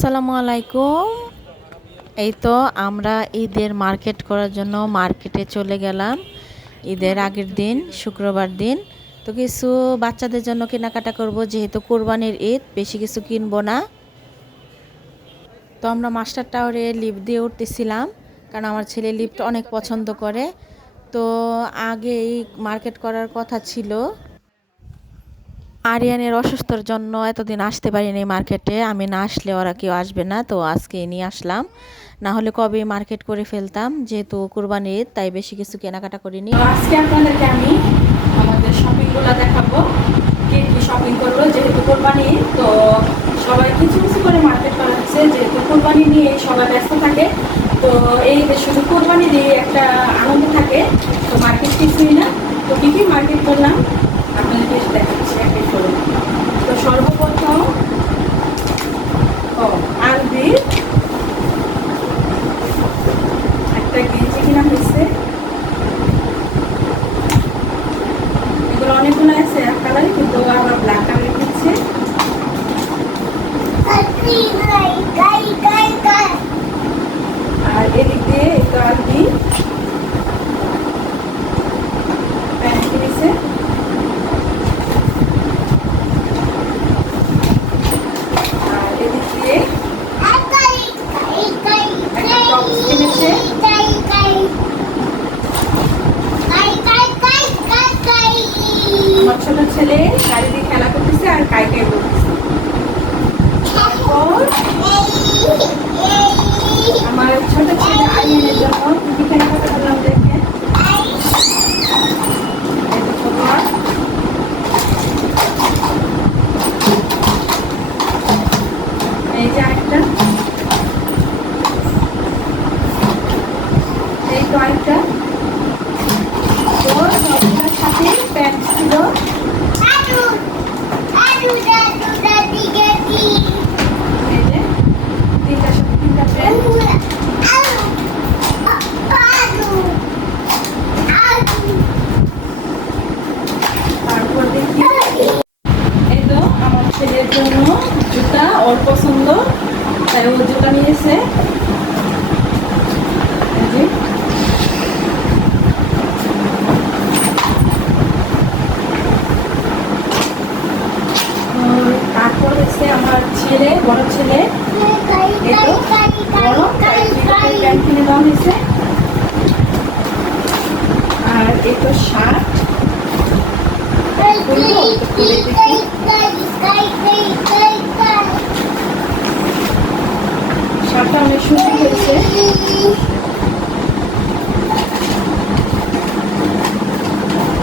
আসসালামু আলাইকুম। এই তো আমরা ঈদের মার্কেট করার জন্য মার্কেটে চলে গেলাম। ঈদের আগের দিন, শুক্রবার দিন। তো কিছু বাচ্চাদের জন্য কেনাকাটা করব, যেহেতু কোরবানির ঈদ, বেশি কিছু কিনবো না। তো আমরা মাস্টার টাওয়ারে লিফট দিয়ে উঠতেছিলাম, কারণ আমার ছেলে লিফট অনেক পছন্দ করে। তো আগেই মার্কেট করার কথা ছিল। আরিয়ানের অসুস্থর জন্য এতদিন আসতে পারিনি মার্কেটে। আমি না আসলে ওরা কেউ আসবে না, তো আজকে নিয়ে আসলাম। না হলে কবে মার্কেট করে ফেলতাম, যেহেতু কুরবানি ঈদ, তাই বেশি কিছু কেনাকাটা করিনি। আজকে আপনাদেরকে আমি আমাদের শপিংগুলো দেখাবো, কে কি শপিং করল, যেহেতু কোরবানি তো সবাই কিছু কিছু করে মার্কেট করা হচ্ছে যেহেতু কোরবানি নিয়ে সবাই ব্যস্ত থাকে। তো এই শুধু কোরবানি দিয়ে একটা আনন্দ থাকে, তো মার্কেট কিছুই না। তো কী কী মার্কেট করলাম করুন তো সর্বপ্রথম ও আলবির একটা গেঞ্জি কিনা হয়েছে এগুলো অনেকগুলো আছে এক কালারে কিন্তু আবার ব্ল্যাক কালার দিচ্ছে আর এদিক দিয়ে একটু আলবি প্যান্ট কিনেছে আর এদিক দিয়ে আমার ছোট ছেলে দিয়ে খেলা করতেছে আর কাই কাই করতেছে আমার ছোট ছেলে আইনের জন্য কি কি কেনাকাটা করলাম দেখেন এই যে ছোটরা। এই যে আরেকটা এই তো আরেকটা তো সবগুলোর সাথে প্যান্ট ছিল এই যে তিনটার সাথে তিনটা প্যান্ট তারপর দেখি এই তো আমার ছেলের জন্য জুতা ওর পছন্দ তাই ও জুতা নিয়েছে এই যে। উম, তারপর হচ্ছে আমার ছেলে, বড় ছেলে। বড় প্যান্ট কিনে দেওয়া হয়েছে। আর এই তো শার্ট শার্টটা অনেক সুন্দর হয়েছে।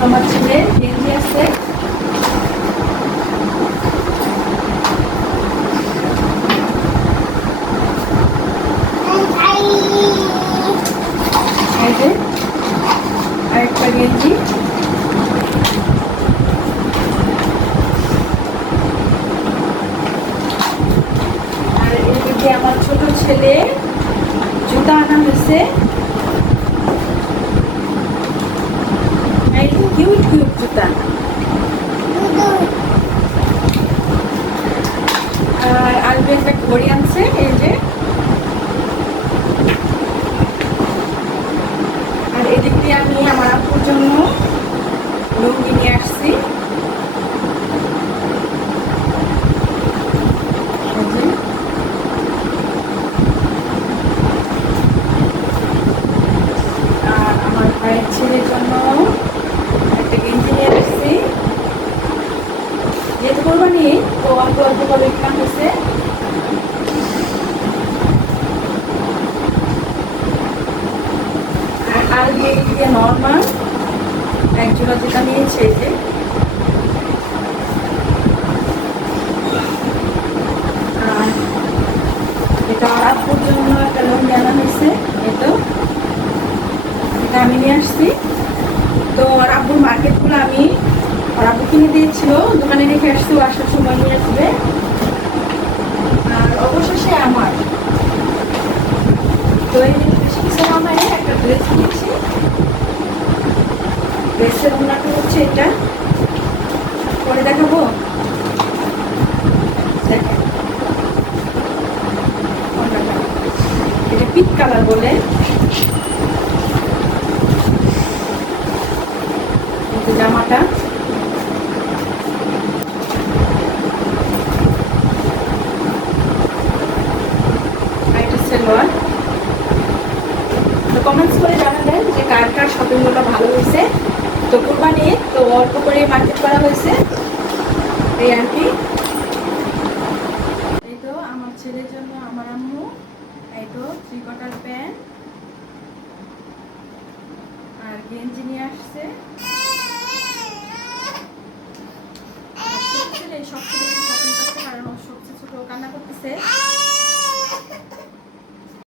আমার ছেলে গেঞ্জি আছে এই যে আরেকটা গেঞ্জি আর এদিকে আমার ছেলে জুতা আনা হয়েছে। কিউট কিউট জুতা। আর আলবে একটা এই যে। আর এদিক দিয়ে আমি আমার আপুর জন্য লুঙ্গি নিয়ে আসছি এই যে। আর আমার ভাইয়ের ছেলের জন্য একটা গেঞ্জি নিয়ে আসছি যেহেতু তো অল্প অল্প করে কেনা হয়েছে? আর দিয়ে দিয়ে নর্মাল এক জোড়া যেটা নিয়েছে এই যে। এটা আপুর জন্য একটা লুঙ্গি আনা হয়েছে এটা আমি নিয়ে আসছি। তো আর আব্বুর মার্কেটগুলো আমি আব্বু কিনে দিয়েছিল, দোকানে রেখে আসছি আসার সময় নিয়ে আসবে। আর অবশেষে আমার। তো এই বেশি কিছু আমার একটা ড্রেস কিনেছি। ড্রেসের ওনাটা হচ্ছে এটা। পরে দেখাবো। দেখেন কালার বলে। যে কারটার শপিং মলটা ভালো হয়েছে। তো কোরবানি, তো অল্প করে মার্কেট করা হয়েছে। এই আর কি। এই তো আমার ছেলের জন্য আমার আম্মু। এই তো কটার প্যান্ট। আর গেঞ্জি নিয়ে আসছে। সব